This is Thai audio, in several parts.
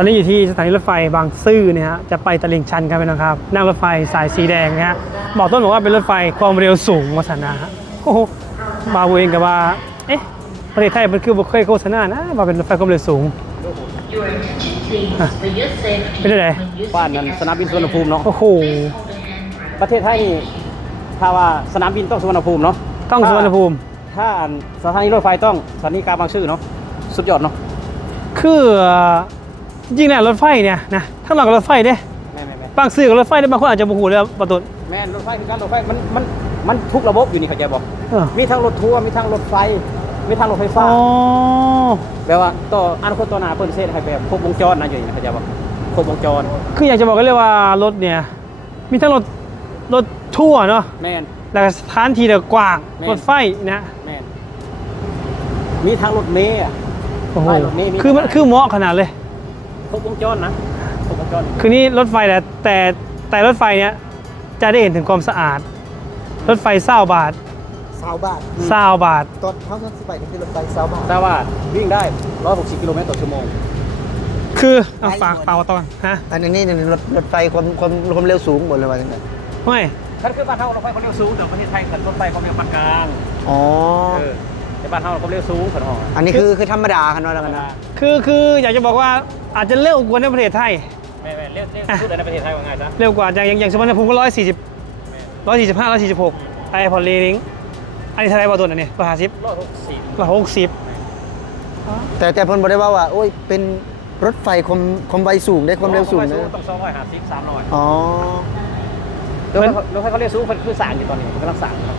อนนี้อยู่ที่สถานีรถไฟบางซื่อเนี่ยฮะจะไปตลิ่งชันครับพี่น้องครับ นั่งรถไฟสายสีแดงนะฮะบอกต้นบอกว่าเป็นรถไฟความเร็วสูงมาสนาฮะโอ้โหบาบูเองกับว่าเอ๊ะประเทศไทยมันคือบ่เคยโฆษณานะว่าเป็นรถไฟความเร็วสูง Your attention please for your safety. เป็นไง when using บ้านนั้นสนามบินสุวรรณภูมิเนาะโอ้โหประเทศไทยนี่ถ้าว่าสนามบินต้องสุวรรณภูมิเนาะต้องสุวรรณภูมิ ถ้าสถานีรถไฟต้องสถานีกลางบางซื่อเนาะสุดยอดเนาะคือ จริงๆเนี่ยรถไฟเนี่ยนะทั้งหลังกับรถไฟเด้แม่แม่แม่บางซื่อกับรถไฟเนี่ยบางคนอาจจะบูหูเลยประตูแม่นรถไฟคือการรถไฟมันมันมันทุกระบบอยู่นี่เข้าใจบอกเออมีทั้งรถทัวร์มีทั้งรถไฟ มีทั้งรถไฟฟ้า อ๋อแปลว่าต่ออนาคตต่อหน้าเพิ่นเซตให้แบบครบวงจรนะอยู่นี่เข้าใจบอกครบวงจรคืออยากจะบอกกันเลยว่ารถเนี่ยมีทั้งรถรถทั่วร์เนาะแม่น แล้วก็สถานที่เดียวกว้างแม่น รถไฟนะแม่นมีทั้งรถเมล์อะ โอ้โหใช่รถนี้มี คือมันคือเหมาะขนาดเลย ครบวงจรนะครบวงจรคือนี่รถไฟแหละแต่แต่รถไฟเนี่ยจะได้เห็นถึงความสะอาด รถไฟเศร้าบาทสาวบาทเศร้าบาทตอนเท่านั้นสิไปก็คือรถไฟสาวบาทแต่ว่าวิ่งได้ 160 กิโลเมตรต่อชั่วโมง คือเอาฝากเปล่าตอนฮะอันนี้นี่รถรถไฟความความความเร็วสูงหมดเลยว่าจังไงไม่ท่านคือบ้านเฮารถไฟความเร็วสูงแต่ประเทศไทยเกิดรถไฟความเร็วปานกลางอ๋อเออ แต่บ้านเฮาความเร็วสูงเพิ่นออกอันนี้คือคือธรรมดาคันว่าแล้วกันนะคือคืออยากจะบอกว่าอาจจะเร็วกว่าในประเทศไทยแม่ๆเร็วเร็วสุดในประเทศไทยว่าไงจ๊ะเร็วกว่าอย่างอย่างอย่างสมมติภูมิก็ร้อยสี่สิบร้อยสี่สิบห้าร้อยสี่สิบหกไอพอลลีนิงอันนี้เท่าไหรบอตัวอันนี้ร้อยห้าสิบ160ร้อยหกสิบแต่แต่เพิ่นบอกได้ว่าว่าโอ้ยเป็นรถไฟความความไวสูงได้ความเร็วสูงรนะถไฟต้อง250 300อ๋อรถไฟรถไฟเขาเร็วสูงเพิ่นคือสร้างอยู่ตอนนี้เพิ่นกำลังสร้างครับ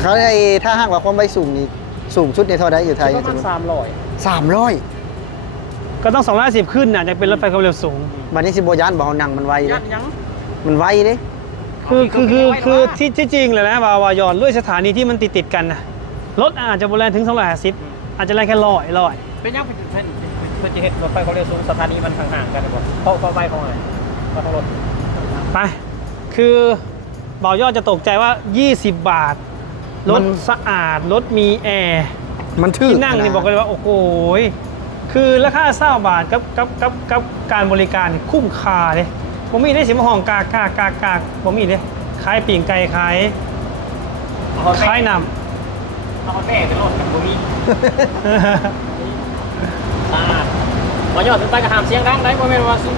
เขาไอ้ถ้าหากว่าความไวสูงนี่สูงสุดในเท่าใดอยู่ไทยประมาณ300สามร้อยก็ต้องสองร้อยสิบขึ้นน่ะจะเป็นรถไฟความเร็วสูงบัดนี้สิบโบยานบอกเอาหนังมันไวยัเด้งยังมันไวเด้คือคือคือคือที่ที่จริงเลยนะวาวายอนด้วยสถานีที่มันติดติดๆกันนะรถอาจจะบนแรงถึง250อาจจะแรงแค่ร้อยร้อยเป็นยังเป็นเพิ่นเพิ่นจะเฮ็ดรถไฟความเร็วสูงสถานีมันห่างๆกันบ่เพราะเพราะไฟของอะไรเพราะทางรถไปคือบ่าวยอดจะตกใจว่า 20 บาท รถสะอาด รถมีแอร์มันทื่อที่นั่งนี่บอกเลยว่า โอ้โหยคือราคาเศร้าบาทกับกับกับกับการบริการคุ้มค่าเลยผมมีได้สิมาห้องกากากากากผมมีเลยขายปีงไก่ขายขายน้เอาแม่เป็นรถกับบ่มีำอ่าบ่ยอดถึงไปก็ห้ามเสียงดังได้บ่แม่นว่าสิ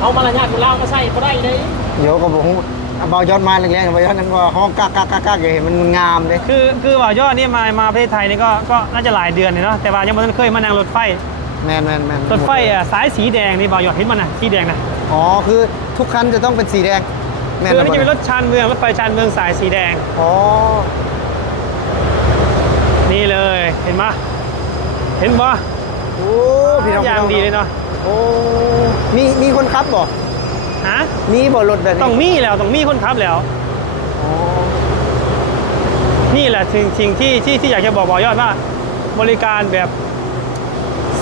เอามารยาทอยู่ลาวมาใส่บ่ได้เลยเดี๋ยวก็บอกว่า เบายอดมาแรงๆเบายอดนั้นว่าห้องกากากากากอย่าเห็นมันงามเลยคือคือบ่าวยอดนี่มามาประเทศไทยนี่ก็ก็น่าจะหลายเดือนเลยเนาะแต่ว่ายังไม่เคยมานั่งรถไฟแมนแมนแมนรถไฟอะสายสีแดงนี่บ่าวยอดเห็นมันนะสีแดงนะอ๋อคือทุกคันจะต้องเป็นสีแดงแมนคือแล้วนี่จะเป็นรบ่ถชานเมืองรถไฟชานเมืองสายสีแดงอ๋อนี่เลยเห็นปะเห็นปะโอ้พี่น้องอย่างดีเลยเนาะโอ้มีมีคนขับบ่ ฮะมีบ่รถแบบนี้ต้องมีแล้วต้องมีคนขับแล้วอ๋อนี่แหละสิ่งสิ่งที่ที่ที่อยากจะบอกบอกยอดว่า บริการแบบ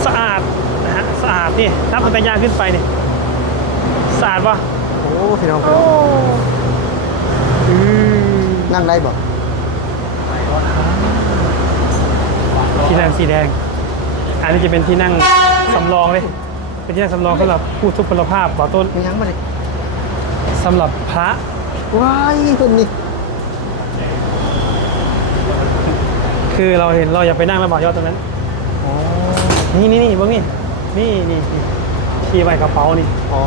สะอาดนะฮะสะอาดนี่นับตั้งแต่ย่างขึ้นไปนี่สะอาดปะโอ้พี่น้องพี่น้องอืมนั่งได้บ่ที่นั่งสีแดง อันนี้จะเป็นที่นั่งสำรองเลย เป็นที่นั่งสำรองสำหรับผู้ทุพพลภาพบ่อต้นมียังบ่ได้ สำหรับพระว้ายเพิ่นนี่คือเราเห็นเราอยากไปนั่งแล้วบ่อยอดตรงนั้นอ๋อนี่นี่นี่เบ้างนี่นี่นี่นี่ขี่ใบกระเป๋านี่อ๋อ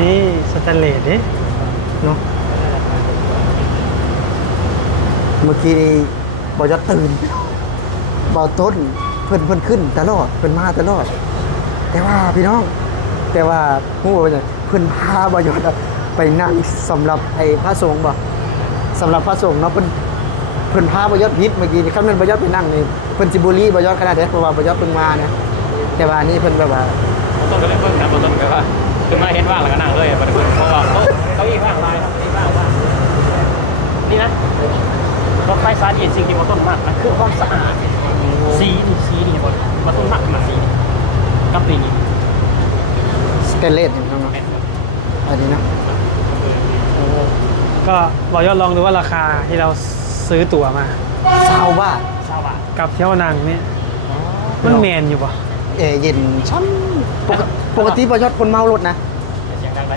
นี่สแตนเลสเนี่ยเนาะเมื่อกี้นี่บ่จะตื่นบ่ต้นเพิ่นเพิ่นขึ้นตลอดเพิ่นมาตลอด แต่ว่าพี่น้อง แต่ว่าฮู้ว่าจัง เพิ่นพาบ่ยอดไปนั่งสำหรับไอ้พระสงฆ์บ่สำหรับพระสงฆ์เนาะเพิ่นเพิ่นพาบ่ยอดพิษเมื่อกี้นี่คันแม่นบ่ยอดไปนั่งนี่เพิ่นสิบุรีบ่ยอดขนาดใดเพราะว่าบ่ยอดเพิ่นมานะแต่ว่าอันนี้เพิ่นแบบว่าต้นก็เลยเพิ่งนะต้นก็ว่าคือมาเห็นว่างแล้วก็นั่งเลยบ่ได้เพิ่งเพราะว่าโต๊ะเก้าอี้ว่างลายเก้าอี้ว่างว่างนี่นะรถไฟฟ้าดีสิ่งที่บ่ต้นมากนะคือความสะอาดสีนี่สีนี่บ่บ่ต้นมากมาสีนี่กับปีนี้สเตนเลสนี่น้องๆ อันนี้นะก็บอกยอดลองดูว่าราคาที่เราซื้อตั๋วมา20บาทชาวบ้านกับเที่ยวนังเนี่ยมันแมนอยู่ปะมแอร์เย็นช่ำปกติปกติบอยอดคนเมารถนะเสียงดังไหม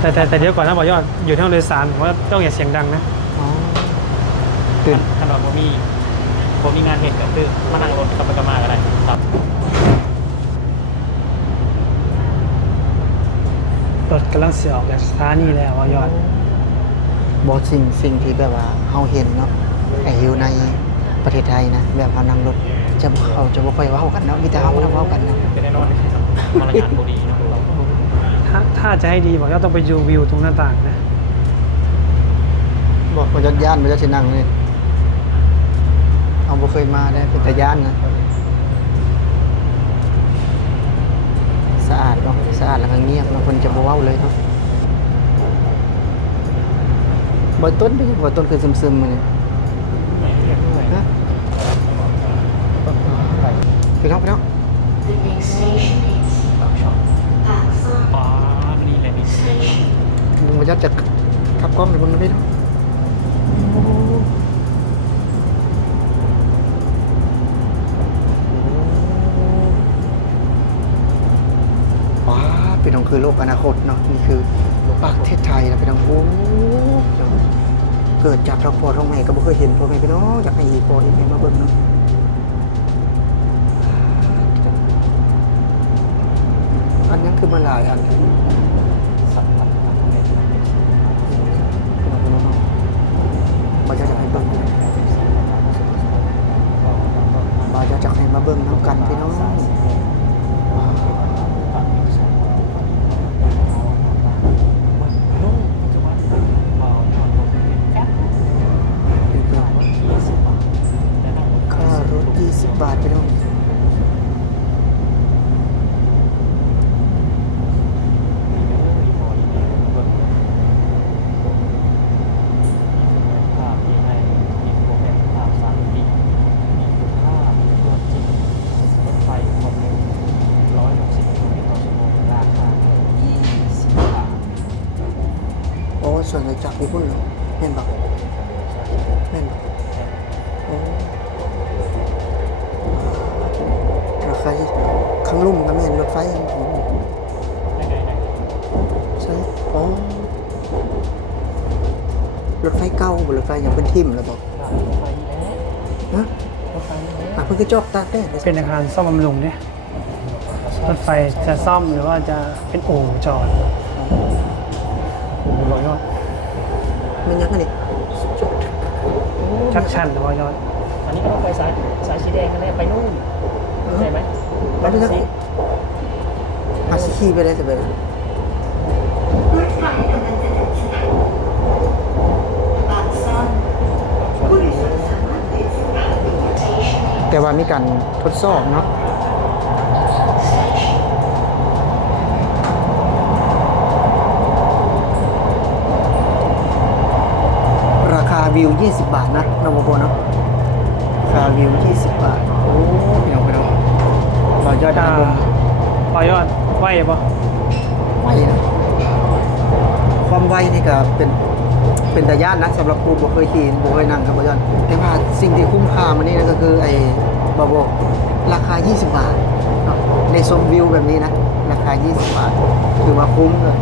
แต่แต่แต่เดี๋ยวก่อนนะบอกยอดอยู่ที่ห้องโดยสารผมว่าต้องอย่าเสียงดังนะอ๋อตื่นถนนบ่มีบ่มีงานเหตุก็คือมานั่งรถกลับไปกลับมาก็ได้ครับ รถกำลังเสียออกจากสถานีแล้วบอกยอด บอสิ่งสิ่งที่แบบว่าเฮาเห็นเนาะไอ้อยู่ในประเทศไทยนะแบบเฮานั่งรถจะบ่เขาจะบ่ค่อยเว้ากันเนาะมีแต่เฮามาเว้ากันนะจะได้นอนมารยาทบ่ดีเนาะเราถ้าถ้าจะให้ดีบอกยอดต้องไปดูวิวตรงหน้าต่างนะบอกบอยอดย่านบอยอดสินั่งเลยเอาบ่เคยมาได้เป็นตาย่านนะ สะอาดเนาะสะอาดแล้วก็เงียบเนาะคนจะบ่เว้าเลยเนาะบ่ต้นเป็นบ่ต้นคือซึมๆมื้อนี้ฮะพี่น้องพี่น้อง The next station is Park Son. อ๋อนี่แหละนี่ลุงมายัดจะขับกล้องในบนนั้นได้เนาะ คือโลกอนาคตเนาะนี่คือประเทศไทยนะพี่น้องโอ้เกิดจากท้องพ่อท้องแม่ก็บ่เคยเห็นพ่อแม่พี่น้องอยากให้พ่อให้แม่มาเบิ่งเนาะอันนั้นคือมาหลายอันบาจะจะให้เบิ้งบาจะจะให้มาเบิ้งน้ำกันพี่น้องางลุ่มก็ไม่เห็นรถไฟของผมใช่โอ้รถไฟเก่าบนรถไฟยังเป็นทิมแล้วบอกฮะอะเพิ่งก็จอกตากแดดเลยเป็นอาคารซ่อมบำรุงเนี่ยรถไฟจะซ่อมหรือว่าจะเป็นโอ่งจอดโอ้โหบอกยอดมันยังไงนี่ชักชันนะบอกยอดอันนี้ก็ต้องไปสายสายสีแดงกันแน่ไปนู่นใช่ไหม แล้วไม่ใช่อาชิคีไปได้สิเบลรถไฟกำลังจะถึงสถานีบางซ่อนผู้โดยสารสามารถเปลี่ยนเส้นทางใน station แต่ว่ามีการทดสอบเนาะราคาวิว 20 บาทนะนโมโบเนาะราคาวิว 20 บาท โอ้พี่น้องพี่น้อ ต่อยอดอ่าดาวบอยอดไหวปะไวนะความไวนี่ก็เป็นเป็นตาย่านนะสำหรับกูบ่เคยขี่บ่เคยนั่งกับบยอนแต่ว่าสิ่งที่คุ้มค่ามันนี่นะก็คือไอ้บาโบราคา 20 บาทในชมวิวแบบนี้นะ ราคา 20 บาทคือว่าคุ้มเลย